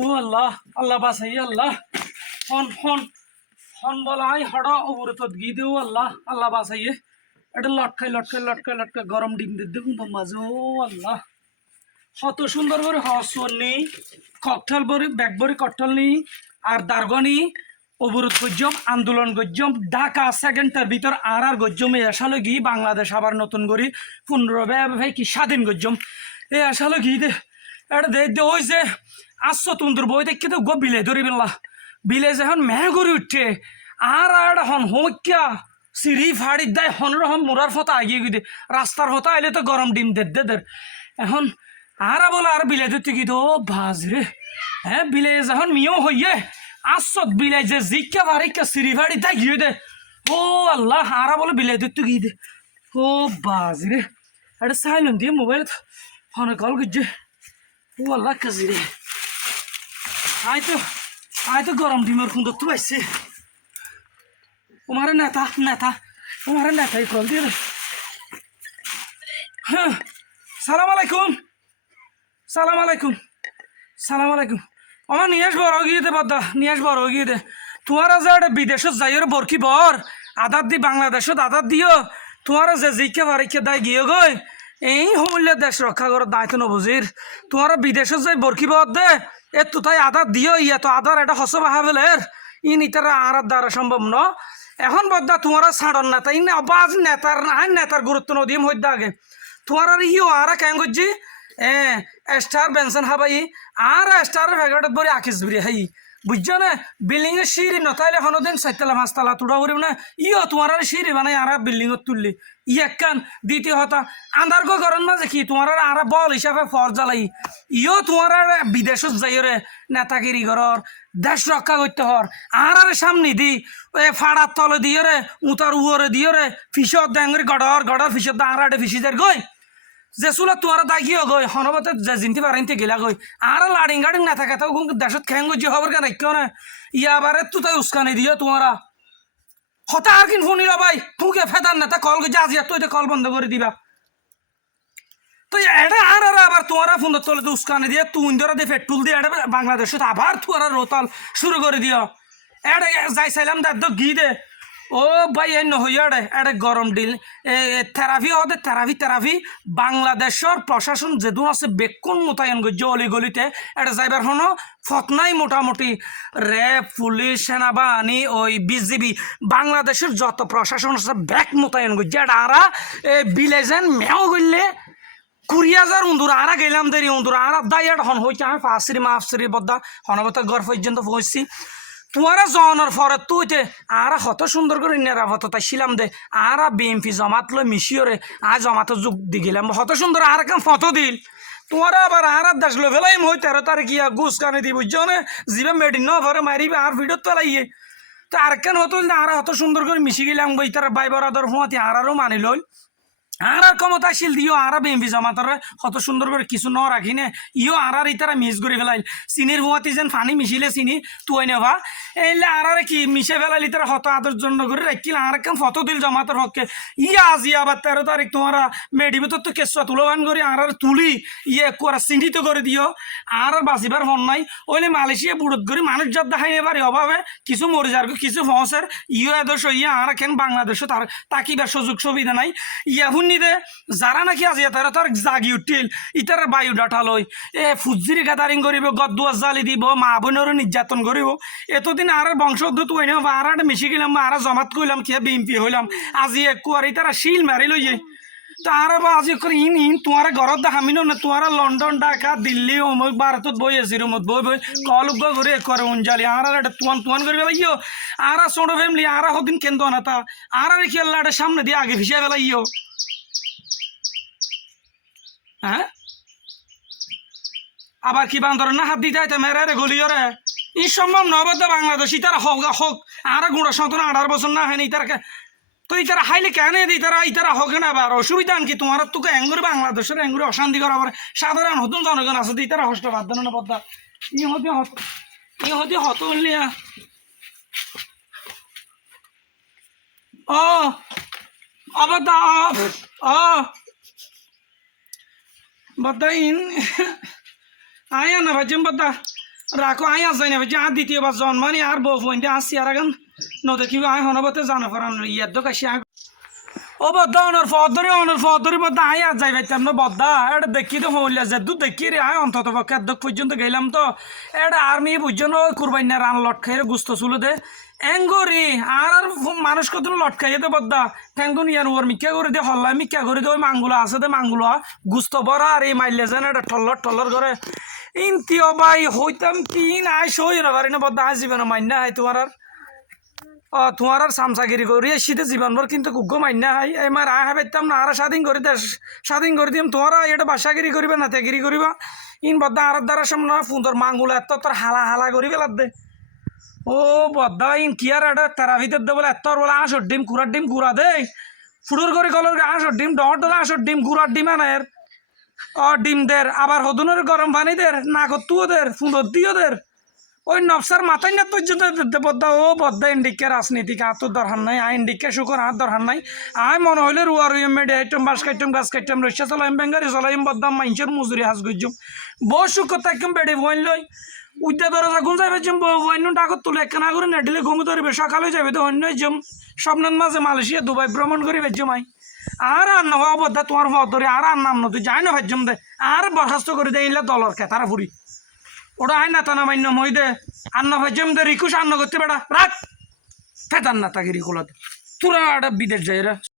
ও আল্লাহ আল্লাহ বাসাই আল্লাহ। হন হন হন বলাই হড় অবরত গি দেও আল্লাহ আল্লাহ বাসাইয়ে এটা লটকাই লটকাই লটকাই লটকাই গরম ডিম দিয়ে দেখুন তো মাঝে ও আল্লাহ। কত সুন্দর করে হসন নেই ককঠাল বরি ব্যাগ বরি ককঠাল নেই আর দারগনি অবরোধ গজ্জম, আন্দোলন গজ্জম, ঢাকা সেকেন্ডটার ভিতর আর আর গজ্জম এই আসালো গি, বাংলাদেশ আবার নতুন করি পনেরো ভাই কি স্বাধীন গজ্জম এই আসালো গি দে। এটা দে দে ওই যে আসছো তুন্দুর বই দেখে তো গো বিলে ধরি বিল্লা। বিলে যখন মেহ করে উঠছে। আর আর হন হোক্যা সিঁড়ি ফাড়ি দেয় হন রহম মোরার ফতা আগিয়ে গিয়ে রাস্তার হতা আইলে তো গরম ডিম দে দে এখন আর বলে আর বিলে দিতে কি তো ভাজ রে। হ্যাঁ বিলে যখন মিও হইয়ে। আসত বিলে যে জিকা বারিকা সিঁড়ি ফাড়ি দেয় গিয়ে দে। ও আল্লাহ, আর বলে বিলে দিতে গিয়ে দে। ও বাজ রে। এটা সাইলেন্ট দিয়ে মোবাইল ফোনে কল করছে। ও আল্লাহ কাজি রে। আয় তো আয় তো গরম ডিমের খুন দেখতে পাইছে। তোমার নেতা নেতা তোমার নেতাই কল দিয়ে হ্যাঁ সালাম আলাইকুম। সালাম আলাইকুম। সালাম আলাইকুম। আমার নিয়ে বড় গিয়ে দে বদ্দা নিয়ে আসব গিয়ে দে। তোমার যে একটা বিদেশত যাইয়ের বরকি বর আধার দি বাংলাদেশত আধার দিও। তোমার যে জিকে বারিকে দায় গিয়ে গই। এই সমূল্য দেশ রক্ষা করার দায়িত্ব নবুজির তোমার বিদেশত যাই বরকি বর দে এ তো তাই আধার দিও ইয়া, তো আধার এটা হস বাহা বেলের ই নিতারা আর দ্বারা সম্ভব ন। এখন বদ্দা তোমার ছাড়ন নেতা, ই আবাজ নেতার না নেতার গুরুত্ব নদীম হইতে আগে তোমার আর ইও আর কেন করছি এ স্টার বেনসন হাবাই আর স্টার ভেগটত বরি আকিস বিরি হাই। বুঝছ না? বিল্ডিং এর সিঁড়ি নতাইলে হনদিন চারতলা, পাঁচতলা তুড়া করিব না। ইও তোমার আর সিঁড়ি বানাই আর বিল্ডিং তুললি। ই একখান দ্বিতীয় হতা আন্ধার গো গরম মাঝে কি তোমার আর বল হিসাবে ফর জ্বালাই। ইও তোমার আর বিদেশত যাইরে নেতাগিরি ঘরর দেশ রক্ষা করতে হর। আর আর সামনে দি, এ ফাড়ার তলে দিয়ে রে, উতার উয়রে দিয়ে রে, ফিসত ড্যাঙ্গরি গড়র গড়র ফিসত দা, আর ফিসিদের গই। যে চুলা তোমার দাগিও গই হনবতে যে জিনতে পারেনতে গেলা গই আর লাডিং গাডিং না থাকে তাও দেশত খেং গই যে হবার কেন কেউ না? ইয়াবারে তো তাই উস্কানি দিও তোমারা হতা আর কিন ফোন ভাই তুকে ফেদার না তা কল গই আজি তুই কল বন্ধ করে দিবা। তো এটা আর আর আবার তোমারা ফোন তোলে তো উস্কানি দিয়ে তুই ধরে দিয়ে পেট্রোল দিয়ে এটা বাংলাদেশত আবার তোমারা রোতাল শুরু করে দিও এটা যাই চাইলাম দাদ ঘি দে। ও ভাই, এই নহইয়াড়ে এটা গরম ডিল থেরাপি হতে থেরাপি থেরাপি। বাংলাদেশের প্রশাসন যেদু আছে বেকুন মোতায়েন গজ্য অলি গলিতে এটা যাইবার হনো, ফতনাই মোটামুটি। র্যাব পুলিশ, সেনাবাহিনী, ওই বিজিবি, বাংলাদেশের যত প্রশাসন আছে ব্যাক মোতায়েন গজ্য এটা আরা বিলেজেন মেও গইলে, কুড়ি হাজার উন্দুর আরা গেলাম দেরি, উন্দুর আরা দাইয়াট হন, হইছে আমি ফাঁসরি মাফসরি বদ্দা হনবত ঘর পর্যন্ত পৌঁছছি তোমারা জনের পরে তুইতে আর হত সুন্দর করে নিরাপত্তা তাই ছিলাম দে। আর বিএমপি জমাত লই মিশিওরে আর জমাতে যোগ দি গেলাম। হত সুন্দর আর কেন ফটো দিল। তোমারা আবার আর দেশ লো ফেলাই মই তেরো তারিখ ইয়া গুস কানে দি বুঝছ না? জিবে মেডিন ন ভরে মারিবে আর ভিডিও তোলাইয়ে তো আর কেন হতো আর হত সুন্দর করে মিশি গেলাম বই তারা বাই বরাদর হুঁয়াতে আর আরও মানি লইল। আর আর ক্ষমতাশীল, দিও আর বিএমপি জমাতরে কত সুন্দর করে কিছু ন রাখি নে ইও আর আর ইতারা মিস করে ফেলাইল। চিনির হুয়াতি যেন ফানি মিশিলে চিনি, তুই নেবা এইলে আর আর কি মিশে ফেলাইল ইতারা হত আদর জন্য করে, রাখিল আর কেন ফটো দিল জমাতর হককে। ইয়া আজি আবার তেরো তারিখ তোমারা মেডিবে তো কেসুয়া তুলবান করে আর আর তুলি ইয়ে করা চিহ্নিত করে দিও। আর আর বাঁচিবার হন নাই, ওইলে মালয়েশিয়া বুড়ত করে, মানুষ যার দেখাই এবারে অভাবে কিছু মরে যার কিছু ফসের ইয়ে আদর্শ ইয়ে আর কেন বাংলাদেশে তার, তাকিবার সুযোগ সুবিধা নাই। ইয়া শুনিদে যারা নাকি আজি তারা তার জাগি উঠিল। ইতার বায়ু ডাটা লই এ, ফুজিরি গাদারিং করিব গদুয়া জালি দিব, মা বোনেরও নির্যাতন করিব। এতদিন আর বংশোদ্ধত হই না আর একটা মিশি গেলাম আর জমাত কইলাম কে বিএমপি হইলাম। আজি একু আর ইতারা শিল মারি লই যায় তো বা আজি করে, ইন ইন, তোমার ঘরত দেখামি না, তোমার লন্ডন ঢাকা, দিল্লি, অমুক ভারতত বই আছে রুমত বই বই কল উগ্র করে করে উনজালি আর আর এটা তুয়ান তুয়ান করে বেলাইও আর ছোট ফ্যামিলি আর হদিন কেন্দ্র না তা। আর আর কি সামনে দিয়ে আগে ভিসে বেলাইও হ্যাঁ? আবার কি বান্দর না হাত দিতে মেরে রে গলিও রে ই সম্ভব নবদ্য বাংলাদেশ, ইতার হোক হোক। আর গুঁড়া সতন আঠারো বছর না হয়নি ইতার তো ইতারা হাইলে কেন ইতারা ইতারা হোক না আবার। অসুবিধা কি? তোমার তোকে এঙ্গুরি বাংলাদেশের এঙ্গুরি অশান্তি করা আবার সাধারণ নতুন জনগণ আছে তো ইতারা হস্ত দেন না বদ্দা ই হতে ই হতে ও আবার ও বদ্দা ইন আয়া না ভাজম বদ্দা রাখো আস যাই না ভাই আর দ্বিতীয়বার জন্মানি আর বউ পয়েন্টে আসছি আর এখন নদে কি আই হনবতে জানা করান ইয়ার তো কাশি আগ ও বদ্দা অনর ফদরি অনর ফদরি বদ্দা আই আর যাই পাইতাম না বদ্দা এটা দেখি তো হইলে যে দু দেখি রে আই অন্তত পক্ষে এদ্দক পর্যন্ত গেলাম তো এটা আর্মি বুঝছেন ও কুরবাইনা রান লট খাইরে গুস্ত চুলো দে এঙ্গরি, আর আর মানুষ কত লট খাইয়ে দে বদ্দা ঠ্যাঙ্গুন ইয়ার ওর মিক্কা করে দে, হল্লা মিক্কা করে দে, ওই মাঙ্গুলো আছে দে, মাঙ্গুলো। গুস্ত বড়া, আর এই মাইলে যেন এটা টল্লর টল্লর করে। ইনতিও ভাই, হইতাম কি নাই, সই না পারি না বদ্দা আসিবে না মান্য হাই তোমার আর। ও তোমার আর সামসাগিরি করি শীতে জীবনভর কিন্তু কুগ্গ মান্য হাই। এমার আয় হাবাইতাম না, আর স্বাধীন করে দে স্বাধীন করে দিম। তোমার এটা বাসাগিরি করিবা না তেগিরি করিবা। ইন বদ্দা আর দ্বারা সামনে ফুন্দর মাঙ্গুলো এত তোর হালা হালা করি পেলার দে ও বদ্দা ইন কি আর এটা তারা ভিতর দে বলে এত বলে আঁশর ডিম কুড়ার ডিম গুড়া দে। ফুডুর করে কলর আঁশর ডিম, ডর ডর আঁশর ডিম, গুড়ার ডিম আনের ও ডিম দের, আবার হদুনের গরম পানি দের নাগর তুও দের ফুঁদর দিও দের। ওই নবসার মাথায় না পর্যন্ত দিতে বদ্দা ও বদ্দা ইন্ডিকে রাজনীতিক আর তোর দরকার নাই আই ইন্ডিকে শুকর, আর দরকার নাই। আয় মনে হইলে রুয়া রুইম মেডে আইটম, বাস কাইটম, গাছ কাইটম রসা চলাইম, বেঙ্গারি, চলাইম বদ্দাম মাইনসের মজুরি হাজ গজ্জুম বউ শুকর তাইকম বেড়ে বইন লই। উদ্যা দরজা গুন যাবে জম অন্য ডাকত তুলে একখানা করে নেডিলে ঘুমে ধরবে, সকালে যাবে তো অন্য জম, স্বপ্নের মাঝে মালয়েশিয়া, দুবাই ভ্রমণ করি বেজম আই আর রান্না হওয়া বদ্দা তোমার হওয়া ধরে, আর আর নাম নতুন যাই না ভাজ্যম দে, আর বরখাস্ত করে দেয় ইলা দলর খেতারা ফুরি ওটা আয় না তানা মান্য মই দে আর আন্ন ভাজ্যম দে, রিকুশ আন্ন করতে বেড়া, রাখ। ফেতার না তাকে রিকুলাতে। তোরা একটা বিদেশ যাই রে।